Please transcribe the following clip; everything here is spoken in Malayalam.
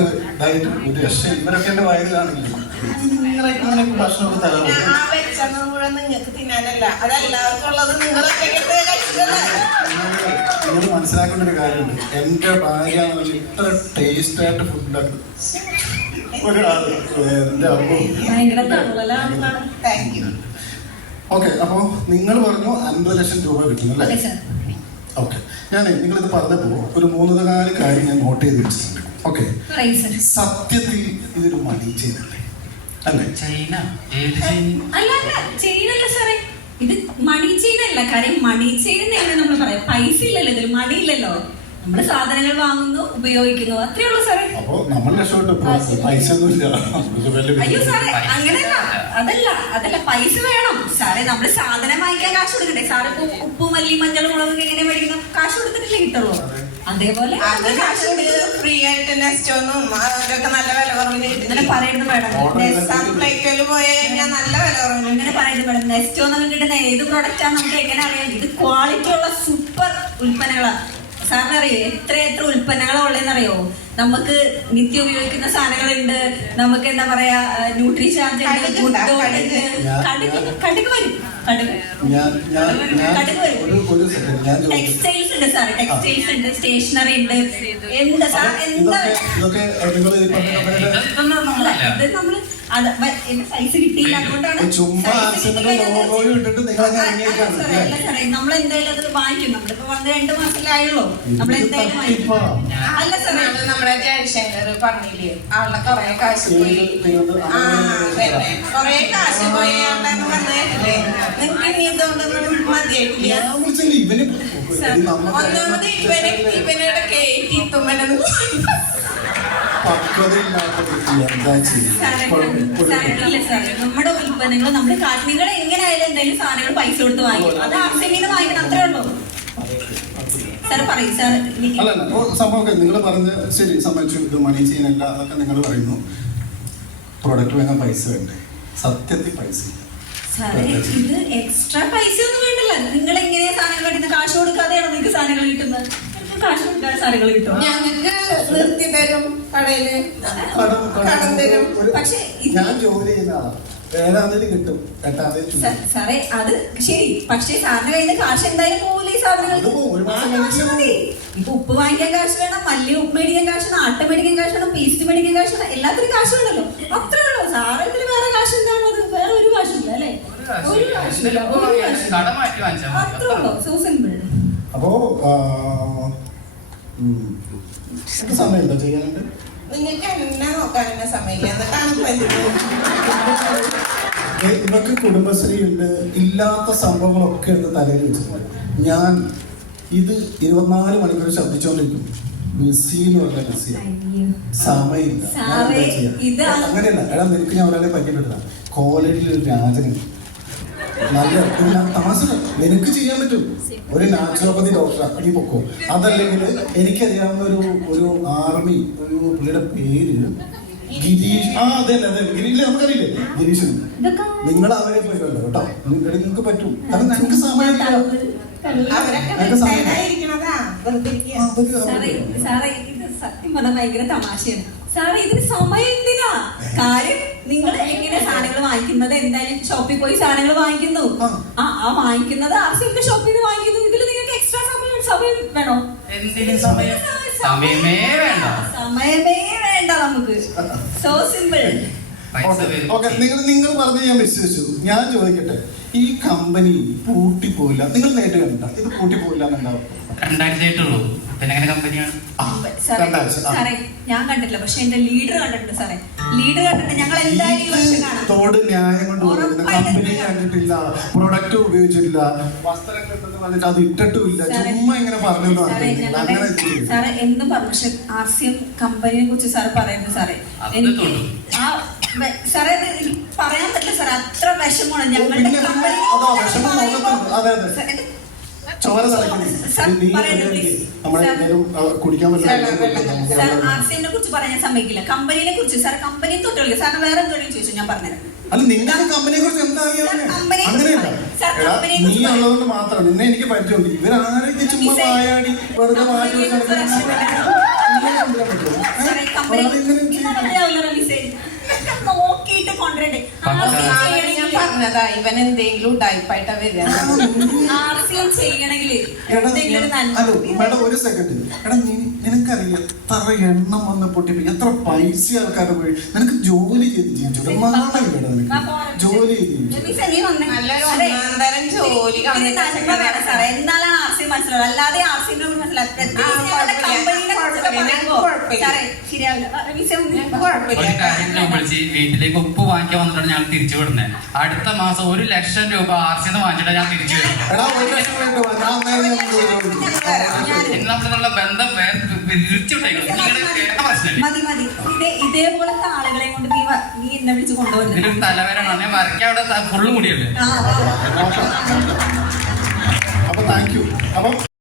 ഒരു രക്ഷ ഇവരൊക്കെ എന്റെ വയറിലാണെങ്കിൽ ഭക്ഷണമൊക്കെ തരാറുണ്ട്. നിങ്ങൾക്ക് തിന്നാനല്ല, അതെല്ലാവർക്കും ഉള്ളത് നിങ്ങൾ മനസ്സിലാക്കേണ്ട ഒരു കാര്യമുണ്ട്. എന്റെ ഭാര്യ ഇത്ര ടേസ്റ്റ് ആയിട്ട് ഫുഡ് ഉണ്ടാക്കും ഒരാള് എന്റെ ഓക്കെ. അപ്പൊ നിങ്ങൾ പറഞ്ഞു 50 ലക്ഷം രൂപ കിട്ടും അല്ലേ? ഓക്കെ. നിങ്ങളിത് പറഞ്ഞപ്പോ ഒരു 3-4 കാര്യം ഞാൻ നോട്ട് ചെയ്ത് വെച്ചിട്ടുണ്ട്. ഓക്കെ. സത്യത്തിൽ ഇതൊരു മണി ചെയ്തല്ലേ അല്ലേ? ഇത് മണി ചെയിൻ അല്ല. കാര്യം മണി ചെയിൻ എങ്ങനെ നമ്മൾ പറയാം? പൈസ ഇല്ലല്ലോ ഇതിൽ, മണി ഇല്ലല്ലോ. നമ്മള് സാധനങ്ങൾ വാങ്ങുന്നു, ഉപയോഗിക്കുന്നു, അത്രേ ഉള്ളൂ സാറേ. അയ്യോ സാറേ, അങ്ങനെയല്ല. അതല്ല പൈസ വേണം സാറേ. നമ്മള് സാധനം വാങ്ങിക്കാൻ കാശ് കൊടുക്കണ്ടേ സാറ്? ഇപ്പൊ ഉപ്പ്, മല്ലി, മഞ്ഞൾ, മുളക് എങ്ങനെ മേടിക്കണം? കാശ് കൊടുത്തിട്ടില്ലേ കിട്ടുള്ളൂ. അതേപോലെ ഫ്രീ ആയിട്ട് നെസ്റ്റോന്നും അതൊക്കെ നല്ല വില കുറവിന് ഇങ്ങനെ പറയുന്നത് മേഡം. പോയി കഴിഞ്ഞാൽ നല്ല വില കുറവിന് അങ്ങനെ പറയുന്നത് മേഡം. നെസ്റ്റോന്ന് കിട്ടുന്ന ഏത് പ്രൊഡക്റ്റാണ് നമുക്ക് എങ്ങനെ അറിയാം? ഇത് ക്വാളിറ്റി ഉള്ള സൂപ്പർ ഉൽപ്പന്നങ്ങളാണ്. സാറിനറിയോ എത്ര ഉൽപ്പന്നങ്ങളാ ഉള്ളതെന്നറിയോ? നമുക്ക് നിത്യം ഉപയോഗിക്കുന്ന സാധനങ്ങളുണ്ട്. നമുക്ക് എന്താ പറയാ, ന്യൂട്രി ചാർജ് ഉണ്ട്, കടുക് വരും. ടെക്സ്റ്റൈൽസ് ഉണ്ട് സാർ, ടെക്സ്റ്റൈൽസ് ഉണ്ട്, സ്റ്റേഷനറി ഉണ്ട്. എന്താ സാർ എന്താ നമ്മള് സൈസ് കിട്ടിയില്ല, അതുകൊണ്ടാണ് നമ്മളെന്തായാലും അത് വാങ്ങിക്കും. നമ്മളിപ്പോ വന്ന് 2 മാസത്തിലായുള്ളൂ. നമ്മളെന്തായാലും വാങ്ങിക്കും. അല്ല സാറേ, നമ്മുടെ ജയശങ്കർ പറഞ്ഞില്ലേ, ആളുടെ കൊറേ കാശ് പോയി, കൊറേ കാശ് പോയെന്ന് പറഞ്ഞില്ലേ? നിങ്ങക്ക് ഇനി ഇതൊന്നും മതിയായിട്ടില്ല. ഒന്നാമത് ഇവനോട് കേറ്റി തുമ്മനെന്ന് നമ്മുടെ ഉൽപ്പന്നങ്ങൾ നമ്മുടെ നിങ്ങൾ എങ്ങനെയായാലും എന്തെങ്കിലും സാധനങ്ങൾ പൈസ കൊടുത്ത് വാങ്ങിക്കും. അത് ആവശ്യം വാങ്ങിക്കണം, അത്രേ ഉള്ളൂ. സാർ പറയും സാർ. സംഭവം നിങ്ങൾ പറഞ്ഞ ശരി, സമ്മതിച്ചു. ഇത് മണി ചെയ്യാനല്ല, അതൊക്കെ നിങ്ങൾ പറയുന്നു. പ്രൊഡക്റ്റ് വാങ്ങാൻ പൈസ വേണ്ടേ? സത്യത്തിൽ പൈസ സാറേ, ഇത് എക്സ്ട്രാ പൈസ ഒന്നും വേണ്ടല്ല. നിങ്ങൾ എങ്ങനെയാ സാധനങ്ങൾ കിട്ടുന്നത്? കാശ് കൊടുക്കാതെയാണോ നിങ്ങൾക്ക് സാധനങ്ങൾ കിട്ടുന്നത്? കാശ് കൊടുക്കാതെ സാധനങ്ങൾ കിട്ടും. ഞങ്ങൾക്ക് നിർത്തി തരും, കടയില് കടം തരും. പക്ഷെ ഞാൻ ജോലി ചെയ്യുന്ന ആളാണ്. കിട്ടും സാറേ, അത് ശരി. പക്ഷേ സാറിന്റെ കയ്യിൽ നിന്ന് കാശ് എന്തായാലും പോകില്ല ഈ സാധനങ്ങൾക്ക്. ഇപ്പൊ ഉപ്പ് വാങ്ങിക്കാൻ കാശ് വേണം, മല്ലി ഉപ്പ് മേടിക്കാൻ കാശ് വേണം, ആട്ട മേടിക്കാൻ കാശ് വേണം, പേസ്റ്റ് മേടിക്കാൻ കാശ് വേണം, എല്ലാത്തിനും കാശ് വേണല്ലോ. അത്രേ ഉള്ളൂ. സാറത്തിൽ വേറെ കാശ് എന്താണുള്ളത്? വേറെ ഒരു കാശില്ല അല്ലേ? ഒരു കാശില്ല, അത്രേ ഉള്ളൂ. So simple. അപ്പോ സമയമുണ്ടോ ചെയ്യാനുണ്ട്? നിങ്ങൾക്ക് എന്നെ നോക്കാനുള്ള സമയമില്ല. ഇവർക്ക് കുടുംബശ്രീ ഉണ്ട്. ഇല്ലാത്ത സംഭവങ്ങളൊക്കെ എടുത്ത് തലയിൽ വെച്ചിട്ടുണ്ട്. ഞാൻ ഇത് 24 മണിക്കൂർ ശബ്ദിച്ചോണ്ടിരിക്കും. ബിസിന്ന് പറഞ്ഞ ബിസി, സമയമില്ല. അങ്ങനെയല്ല. എടാ, നിനക്ക് ഞാൻ ഒരാളെ പരിചയപ്പെടുത്താം. കോളേജിൽ ഒരു രാജനുണ്ട്. നല്ല താമസ നിനക്ക് ചെയ്യാൻ പറ്റും. ഒരു നാച്ചുറോപ്പതി ഡോക്ടർ നീ പൊക്കോ. അതല്ലെങ്കിൽ എനിക്കറിയാവുന്ന ഒരു ആർമി, ഒരു പുള്ളിയുടെ പേര് ഗിരീഷ്. അതെ ഗിരീഷ്, നമുക്കറിയില്ലേ ഗിരീഷ്? നിങ്ങൾ അവരെ പോയില്ലോ കേട്ടോ. നിങ്ങൾക്ക് പറ്റും. കാരണം ഞങ്ങൾക്ക് സമയമില്ല. സത്യം പറഞ്ഞാൽ ഭയങ്കര തമാശയാണ് സാറേ. ഇതിന് സമയം എന്തിനാ? കാര്യം നിങ്ങൾ എങ്ങനെ സാധനങ്ങൾ വാങ്ങിക്കുന്നത്? എന്തായാലും ഷോപ്പിൽ പോയി സാധനങ്ങൾ വാങ്ങിക്കുന്നു. ആ വാങ്ങിക്കുന്നത് ആവശ്യമില്ല, ഷോപ്പിൽ നിന്ന് വാങ്ങിക്കുന്നു. ഇതിൽ നിങ്ങൾക്ക് എക്സ്ട്രാ സമയം വേണോ? സമയമേ വേണ്ട നമുക്ക്. So simple. നിങ്ങൾ പറഞ്ഞ് ഞാൻ വിശ്വസിച്ചു. ഞാൻ ചോദിക്കട്ടെ, ഈ കമ്പനി പൂട്ടിപ്പോയില്ല, നിങ്ങൾ നേരിട്ട് കണ്ടാ ഇത് പൂട്ടിപ്പോയില്ല എന്നുണ്ടാവും? 2000 പിന്നെ അങ്ങനെ കമ്പനിയാണ്. സാറേ, ഞാൻ കണ്ടിട്ടില്ല, പക്ഷെ എന്റെ ലീഡർ കണ്ടിട്ടുണ്ട് സാറേ. ലീഡർ കണ്ടിട്ട് ഞങ്ങൾ തോട് ന്യായം കൊണ്ട് കമ്പനി കണ്ടിട്ടില്ല, പ്രൊഡക്റ്റ് ഉപയോഗിച്ചിട്ടില്ല, വസ്ത്രം കിട്ടുന്നത് വന്നിട്ട് അത് ഇട്ടിട്ടുമില്ല, ചുമ്മാ ഇങ്ങനെ പറഞ്ഞു. സാറേ എന്ന് പറഞ്ഞു. പക്ഷെ RCM കമ്പനിയെ കുറിച്ച് സാർ പറയുന്നത് സാറേ, എനിക്ക് സാറേ പറയാൻ പറ്റില്ല സാർ. അത്ര വിഷമമാണ് ഞങ്ങളുടെ കമ്പനി. ആർസിഎമ്മിനെ കുറിച്ച് പറയാൻ സമ്മതിക്കില്ല. കമ്പനിയെ കുറിച്ച് സാർ, കമ്പനിയെ തൊട്ടുള്ള സാറിന് വേറെ എന്തെങ്കിലും ചോദിച്ചു ഞാൻ പറഞ്ഞുതരാം. അല്ല, നിങ്ങൾക്ക് കമ്പനിയെ കുറിച്ച് എന്താ നീ മാത്രം നിന്നെ എനിക്ക് പരിചയമുണ്ട്. ഇവരാരൊക്കെ ചുമ്മാ വായാടി വെറുതെ മാറ്റി നോക്കിയിട്ട് കൊണ്ടുവരണ്ടേ? ഞാൻ പറഞ്ഞതാ ഇവൻ എന്തെങ്കിലും ഉടായിപ്പായിട്ടാ വരിക. ആർസിയും ചെയ്യണമെങ്കിൽ എടാ, എന്തെങ്കിലും ഒരു നന്മ. ഹലോ മേഡം ഒരു സെക്കൻഡ്. എടാ നിനക്കറിയാം എത്ര എണ്ണം വന്ന് പൊട്ടിപ്പിക്കും, എത്ര പൈസ ആൾക്കാർ പോയി. നിനക്ക് ജോലി ചെയ്ത് ജീവിച്ചു മാണം കേട്ടോ, നിനക്ക് ജോലി ചെയ്ത് ജീവിച്ചു. നല്ലൊരു ഒന്നാം തരം ജോലി എന്നാലാണ് ആർസി മനസ്സിലാവും, അല്ലാതെ ആർസിന്റെ ഒരു കാര്യത്തിന് വിളിച്ച് വീട്ടിലേക്ക് ഉപ്പ് വാങ്ങിക്കാൻ വന്നിട്ടാണ് ഞാൻ തിരിച്ചു വിടുന്നത്. അടുത്ത മാസം 1,00,000 രൂപ ആർസിന്ന് വാങ്ങിച്ചിട്ട് ഞാൻ തിരിച്ചു വരും. എടാ 1,00,000 വേണ്ട, ഞാൻ അന്നേരം ഞാൻ ജോലി ചെയ്തു. ഇന്ന് നമ്മളുള്ള ബന്ധം മതി മതി. ഇതേപോലത്തെ ആളുകളെ കൊണ്ട് നീ എന്നെ വിളിച്ച് കൊണ്ടുവരുന്നത് ഇതിലൊരു തലവരാണ്. ഞാൻ വരയ്ക്കാൻ അവിടെ ഫുള്ള് മുടിയല്ലേ. അപ്പൊ താങ്ക് യു. അപ്പം